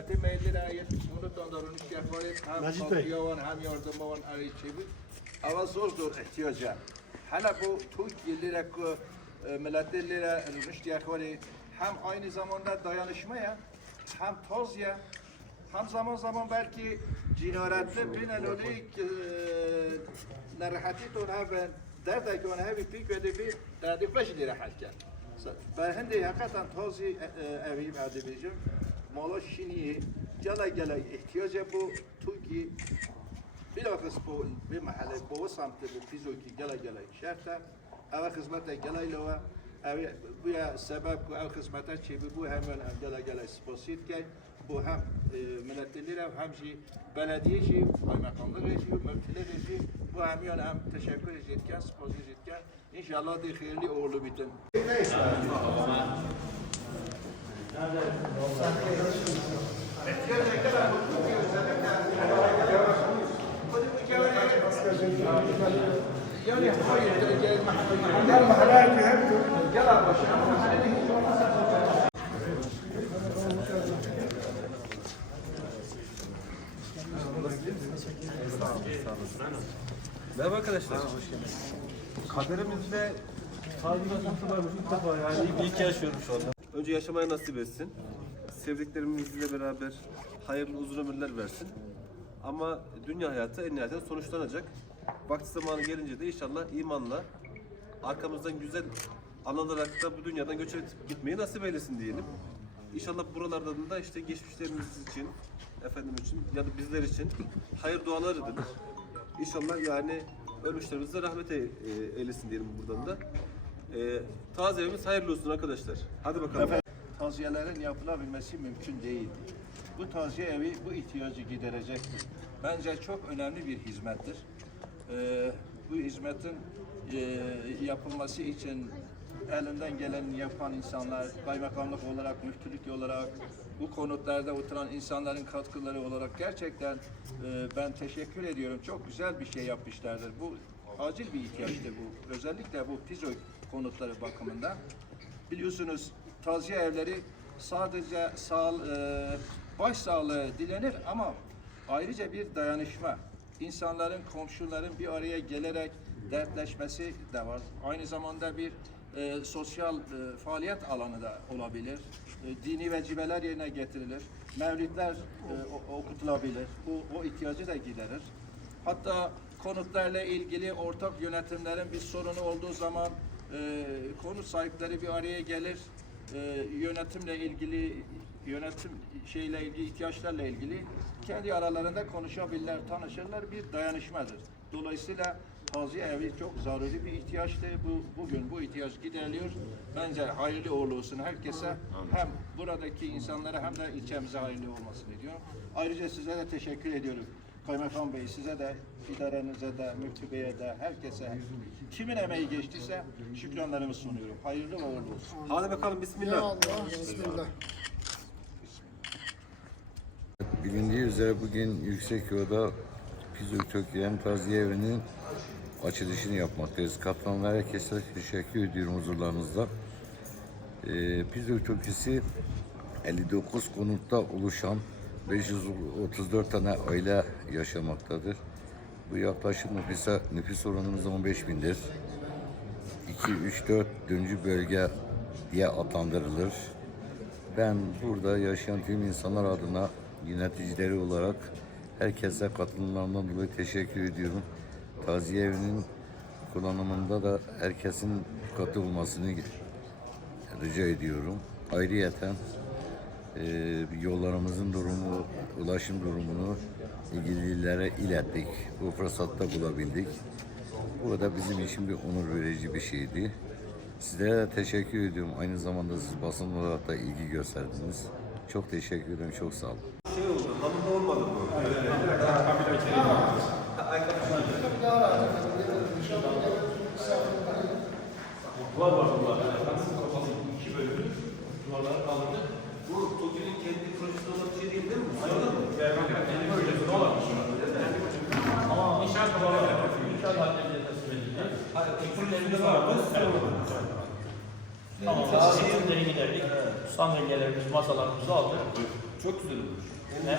ملت ملی را یه اونو داندارونی که خواهید هم مجید بey. کافیاوان هم yardımlavan arayı çevir. Ama zor zor ihtiyaca. Hala bu Türkiye'lere e, milletlere rüştü yakvari hem aynı zamanda dayanışmaya hem tozya hem zaman zaman belki cinaretli bin elolik nerahati ton have derdek ona hevi pik ve de bir derdi feşli rahatken. Ben hindi hakikaten tozi evim edibicim. Mala şiniye gele gele ihtiyaca bu Türkiye Bilakis bu bir mahalle bu semtte bu fizoki gele gele şerte ev hizmete gele ilava ev bu ya sebep bu ev hizmete çebi bu hemen ev gele gele spasit ki bu hem e, milletliler hem şey belediyeci, kaymakamlık rejimi, mülkiler rejimi bu hem yani hem teşekkür edecekken, spazit edecekken inşallah de hayırlı uğurlu bitin. Merhaba arkadaşlar. Kaderimizde talimatı var ilk defa yani iyi ki yaşıyorum şu anda. Önce yaşamayı nasip etsin. Sevdiklerimizle beraber hayırlı uzun ömürler versin. Ama dünya hayatı en nihayetinde sonuçlanacak. Vakti zamanı gelince de inşallah imanla arkamızdan güzel anılarak da bu dünyadan göç edip gitmeyi nasip eylesin diyelim. İnşallah buralardan da işte geçmişlerimiz için, efendim için ya da bizler için hayır dualar edilir. İnşallah yani ölmüşlerimize rahmet e- e- eylesin diyelim buradan da. E, taze evimiz hayırlı olsun arkadaşlar. Hadi bakalım. taziyelerin yapılabilmesi mümkün değil. Bu taziye evi bu ihtiyacı giderecektir. Bence çok önemli bir hizmettir. Ee, bu hizmetin e, yapılması için elinden geleni yapan insanlar, kaymakamlık olarak, müftülük olarak, bu konutlarda oturan insanların katkıları olarak gerçekten e, ben teşekkür ediyorum. Çok güzel bir şey yapmışlardır. Bu acil bir ihtiyaçtır bu. Özellikle bu pizo konutları bakımından. Biliyorsunuz taziye evleri sadece sağ, e, başsağlığı dilenir ama ayrıca bir dayanışma. İnsanların, komşuların bir araya gelerek dertleşmesi de var. Aynı zamanda bir e, sosyal e, faaliyet alanı da olabilir. E, dini vecibeler yerine getirilir. Mevlidler e, okutulabilir. Bu o ihtiyacı da giderir. Hatta konutlarla ilgili ortak yönetimlerin bir sorunu olduğu zaman e, konut sahipleri bir araya gelir. E, yönetimle ilgili yönetim şeyle ilgili ihtiyaçlarla ilgili kendi aralarında konuşabilirler, tanışırlar bir dayanışmadır. Dolayısıyla taziye evi çok zaruri bir ihtiyaçtı. Bu bugün bu ihtiyaç gideriliyor. Bence hayırlı uğurlu olsun herkese. Hem buradaki insanlara hem de ilçemize hayırlı olmasını diliyorum. Ayrıca size de teşekkür ediyorum. Kaymakam Bey size de, idarenize de, müftü beye de, herkese kimin emeği geçtiyse şükranlarımı sunuyorum. Hayırlı ve uğurlu olsun. Hadi bakalım bismillah. Bismillah. Bilindiği üzere bugün Yüksekyol'da Fizyoterapi Taziye Evi'nin açılışını yapmaktayız. Katılan herkese teşekkür ediyorum huzurlarınızda. Ee, Fizyoterapisi 59 konutta oluşan 534 tane aile yaşamaktadır. Bu yaklaşık nüfusa, nüfus oranımız 15 bindir. 2, 3, 4 döncü bölge diye adlandırılır. Ben burada yaşayan tüm insanlar adına yöneticileri olarak herkese katılımlarından dolayı teşekkür ediyorum. Taziye evinin kullanımında da herkesin katılmasını rica ediyorum. Ayrıyeten yollarımızın durumu, ulaşım durumunu ilgililere ilettik. Bu fırsatta bulabildik. Bu da bizim için bir onur verici bir şeydi. Sizlere de teşekkür ediyorum. Aynı zamanda siz basın olarak da ilgi gösterdiniz. Çok teşekkür ederim. Çok sağ olun. Şey oldu, hamurda olmadı bu. Duvar var duvarda. Efendimizin kafası iki bölümü duvarları kaldırdık. TOGİ'nin kendi projesi olan bir şey değil değil mi? Aynen. Efendim kendi bölgesi dolarmış. Ama inşaat var. İnşaat halinde teslim edildi. Hayır, ekürlerinde vardı. Tamam, daha sistemleri giderdik. sandalyelerimiz, masalarımızı aldık. Çok güzel olmuş.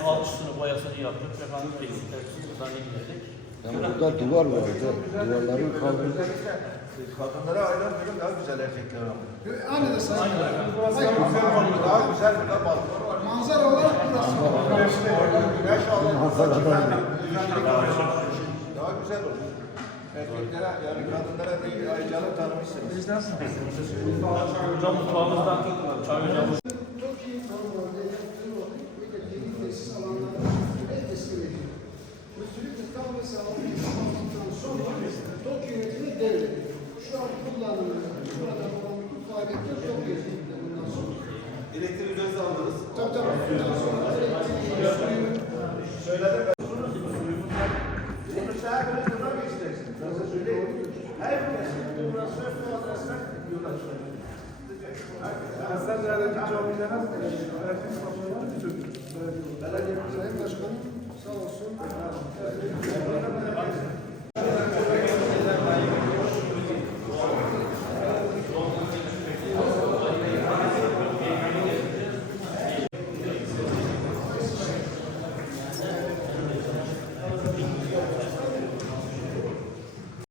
Alt üstünü boyasını yaptık. Efendim teknikler buradan indirdik. Yani burada duvar vardı. Duvarları kaldırdık. Kadınlara ayran böyle daha güzel erkekler ama. Aynı da sayın. Daha güzel bir de balkon var. Manzara olarak burası. Güneş alır. Daha güzel olur. Erkeklere yani kadınlara değil ayrıcalık tanımışsınız. Hocam mutfağımızdan çay. TOKİ konularda yaptığı Hastanelerdeki camilere verdiğiniz kapıları bütün belediye sayın başkanım sağ olsun.